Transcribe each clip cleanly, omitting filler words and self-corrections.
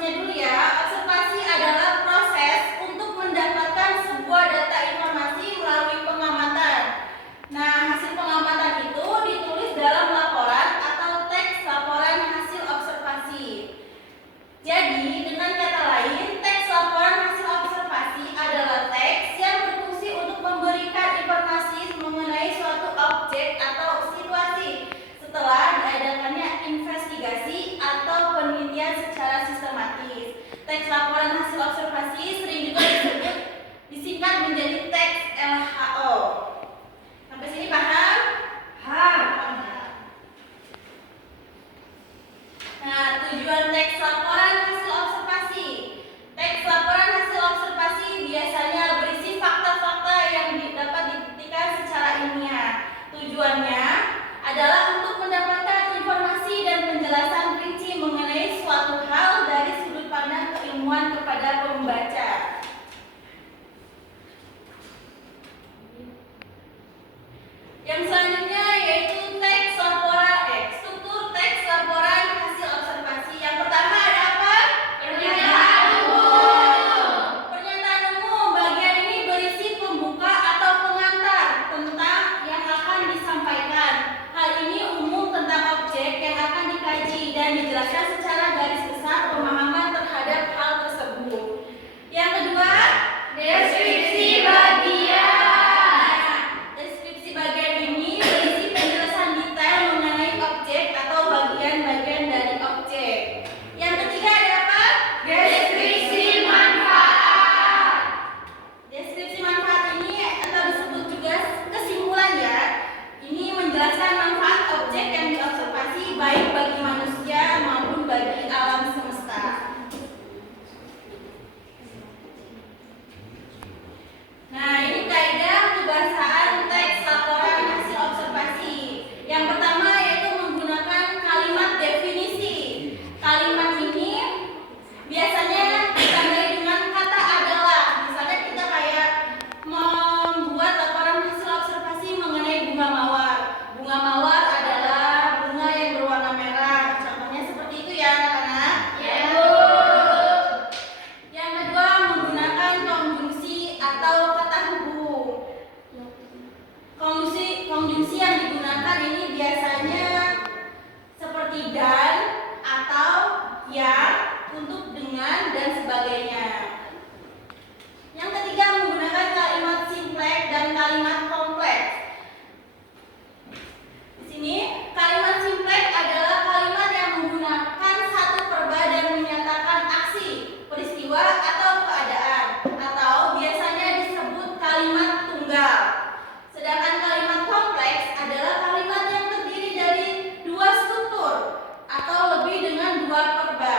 observasinya dulu ya. Observasi adalah proses untuk mendapatkan sebuah data informasi melalui pengamatan. Nah, hasil pengamatan itu ditulis dalam laporan atau teks laporan hasil observasi. Jadi, dengan kata lain, teks laporan hasil observasi adalah teks yang berfungsi untuk memberikan informasi mengenai suatu objek atau situasi setelah diadakannya investigasi atau penelitian secara sistematis. Teks laporan hasil observasi sering juga disebut disingkat menjadi teks LHO. Sampai sini paham? Paham. Nah, tujuan teks laporan hasil observasi. Teks laporan hasil observasi biasanya berisi fakta-fakta yang dapat dibuktikan secara ilmiah. Tujuannya adalah untuk mendapatkan informasi dan penjelasan rinci mengenai suatu hal dari sudut pandang keilmuan kepada pembaca. Yang selanjutnya yaitu teks laporan, struktur teks laporan hasil observasi. Yang pertama ada apa? Pernyataan umum. Pernyataan umum bagian ini berisi pembuka atau pengantar tentang yang akan disampaikan. Hal ini umum tentang objek yang akan dikaji dan dijelaskan secara garis besar pemahaman terhadap hal tersebut. Yang kedua, deskripsi bagian. Deskripsi bagian ini berisi penjelasan detail mengenai objek atau bagian-bagian dari objek. Yang ketiga ada apa? Deskripsi manfaat. Deskripsi manfaat ini atau disebut juga kesimpulan ya. Ini menjelaskan manfaat objek yang diobservasi baik bagi manusia maupun bagi alam semesta. Nah, ini kaidah kebahasaan teks laporan hasil observasi. Yang pertama yaitu menggunakan kalimat definisi. Kalimat ini biasanya ditandai dengan kata adalah. Misalnya kita kayak membuat laporan hasil observasi mengenai bunga mawar. Bunga mawar adalah bunga yang berwarna merah. Contohnya seperti itu ya anak-anak. Yang kedua menggunakan konjungsi atau kata hubung. Konjungsi yang digunakan ini biasanya seperti dan, atau, yang, untuk, dengan, dan sebagainya. Yang ketiga menggunakan kalimat simpleks dan kalimat kompleks. Di sini kalimat simpleks adalah kalimat yang menggunakan satu verba dan menyatakan aksi, peristiwa, atau keadaan, atau biasanya disebut kalimat tunggal. Sedangkan kalimat kompleks adalah kalimat yang terdiri dari dua struktur atau lebih dengan dua verba.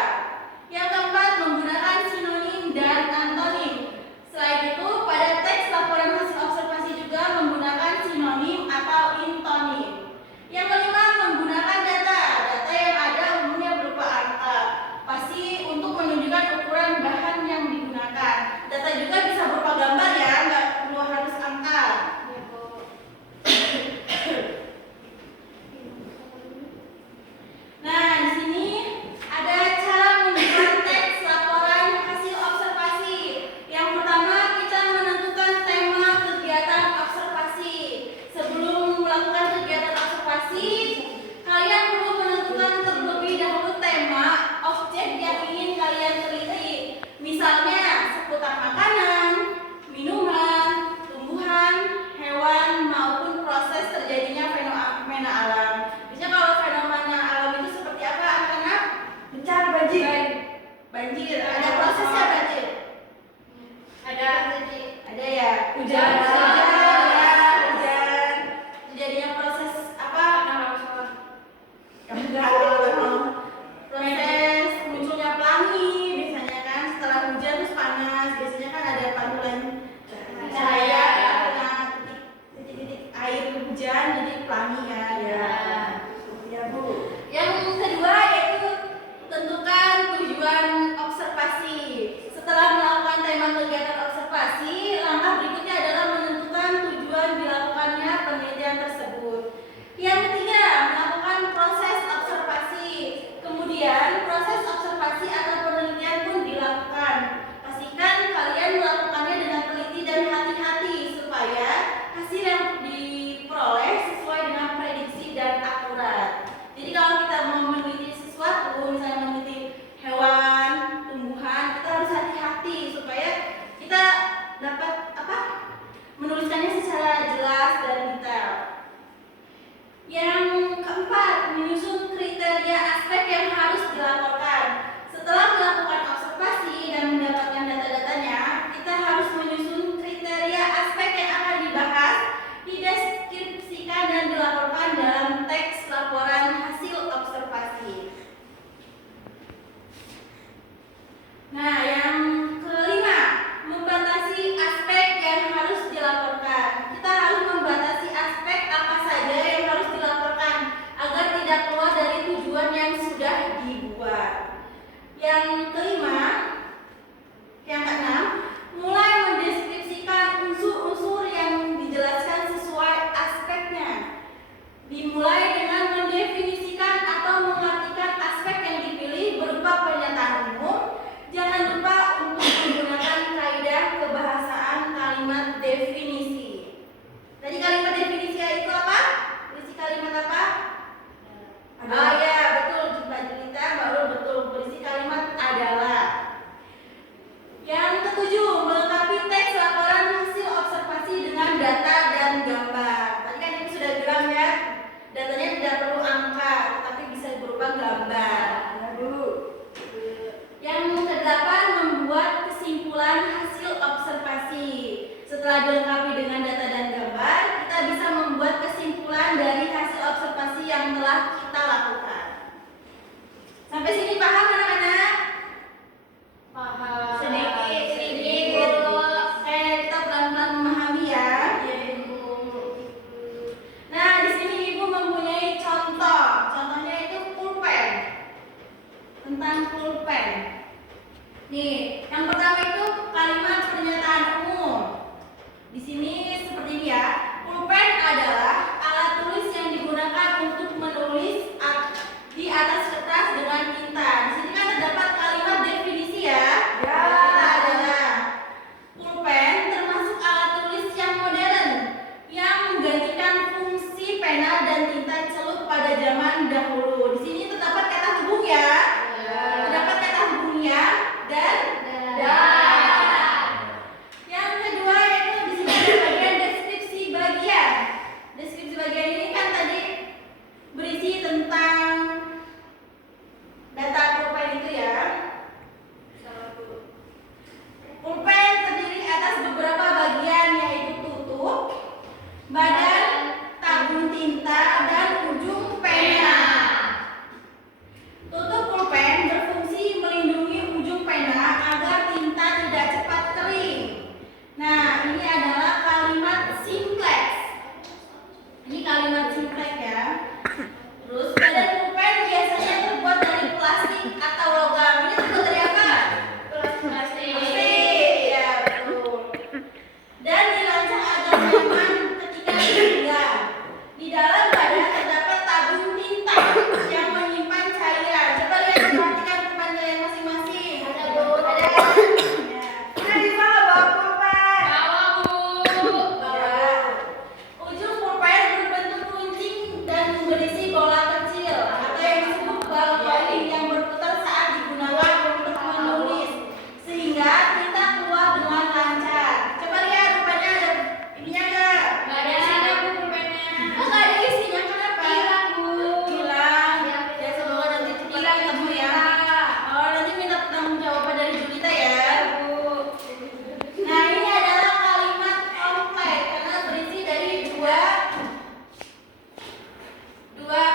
Yang keempat menggunakan sinonim dan antonim. Selain itu pada teks laporan hasil observasi juga menggunakan sinonim atau intonim. Yang kelima menggunakan data yang ada umumnya berupa angka. Pasti untuk menunjukkan ukuran bahan yang digunakan. Data juga bisa berupa gambar ya, nggak perlu harus angka. Nah, di sini ada cara membuat teks laporan hasil observasi. Yang pertama, kita menentukan tema kegiatan observasi. Sebelum melakukan kegiatan observasi, kalian perlu menentukan terlebih dahulu tema objek yang ingin kalian teliti. Misalnya, seputar makanan, minuman, tumbuhan, hewan, maupun proses terjadinya fenomena alam. Biasanya kalau fenomena alam itu seperti apa anak-anak? Bencana banjir. Ada prosesnya berarti? Ada ya. Hujan. Terjadinya proses apa? Proses munculnya pelangi biasanya kan. Setelah hujan terus panas. Biasanya kan ada pantulan cahaya kena titik-titik air hujan jadi pelangi kan. Ya Bu. Yang kedua yaitu tentukan tujuan observasi. Nih, yang pertama itu kalimat pernyataan umum. Di sini seperti ini ya. Pulpen adalah alat tulis yang digunakan untuk menulis di atas kertas dengan tinta. Di sini kan terdapat kalimat definisi ya. Kita adalah pulpen termasuk alat tulis yang modern yang menggantikan fungsi pena dan tinta celup pada zaman dahulu. Di sini terdapat kata hubung ya. Terdapat kata hubungnya dan. Yang kedua yaitu di sini ada bagian deskripsi bagian. Deskripsi bagian ini kan tadi berisi tentang data pulpen itu ya. Pulpen terdiri atas beberapa bagian yaitu tutup, badan, tabung tinta, dan ujung pena. Tutup pulpen berfungsi melindungi ujung pena agar tinta tidak cepat kering. Nah, ini adalah kalimat simplex. Ini kalimat simplex ya. Terus badan pulpen biasanya terbuat dari plastik atau logam. Ini terbuat dari apa? Plastik. Ya, betul. Dan dirancang agar nyaman ketika dipegang. Di dalam badan terdapat tabung tinta yang menyimpan cairan. Coba lihat perhatikan pulpen kalian masing-masing. Ada Bu. Ada. Ya. Kita bisa bawa pulpen. Bawa Bu. Bawa. Ujung pulpen berbentuk runcing dan berisi bola kecil atau yang disebut ball point yang berputar saat digunakan untuk menulis sehingga tinta keluar dengan lancar. Coba lihat pulpennya ada ininya enggak? Enggak ada. Isinya Bu pulpennya. Oh, enggak ada isinya kenapa? Hilang Bu. Hilang. Ya semoga nanti cepat ketemu ya. Oh, nanti minta pertanggungjawaban dari Julita ya. Bu. Nah, ini adalah kalimat kompleks karena berisi dari dua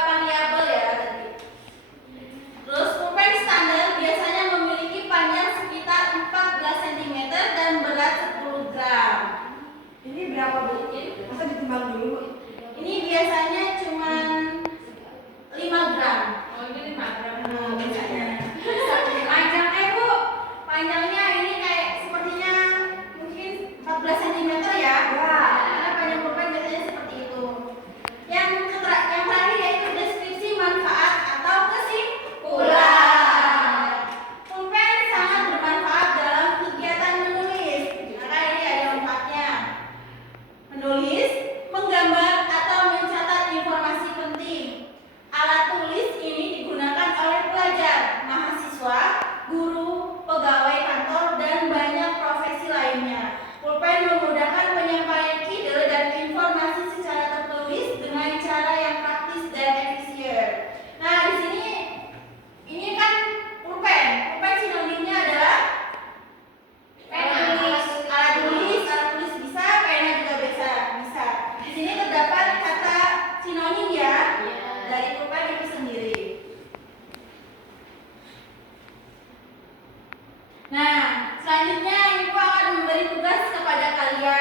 variabel ya tadi. Terus pulpen standar biasanya memiliki panjang sekitar 14 cm dan berat 10 gram. Ini berapa Bu? Masa ditimbang dulu Bu? Ini biasanya cuman 5 gram. Oh ini 5 gram. Nah, biasanya. Panjangnya Bu, panjangnya ini kayak sepertinya mungkin 14 cm ya. Karena panjang pulpen biasanya seperti itu. Yang terakhir yaitu deskripsi manfaat atau kesimpulan. Pulpen sangat bermanfaat dalam kegiatan menulis. Maka ini ada manfaatnya. Menulis, menggambar, atau mencatat informasi penting. Alat tulis ini digunakan oleh pelajar, mahasiswa, guru, pegawai kantor, dan banyak profesi lainnya. Pulpen memudahkan penyampaian ide dan informasi secara tertulis dengan cara yang praktis dan efisien. Nah, di sini ini kan pulpen. Pulpen sinonimnya adalah alat tulis bisa, pena juga bisa. Di sini terdapat kata sinonim ya dari pulpen itu sendiri. Nah, selanjutnya Ibu akan memberi tugas kepada kalian.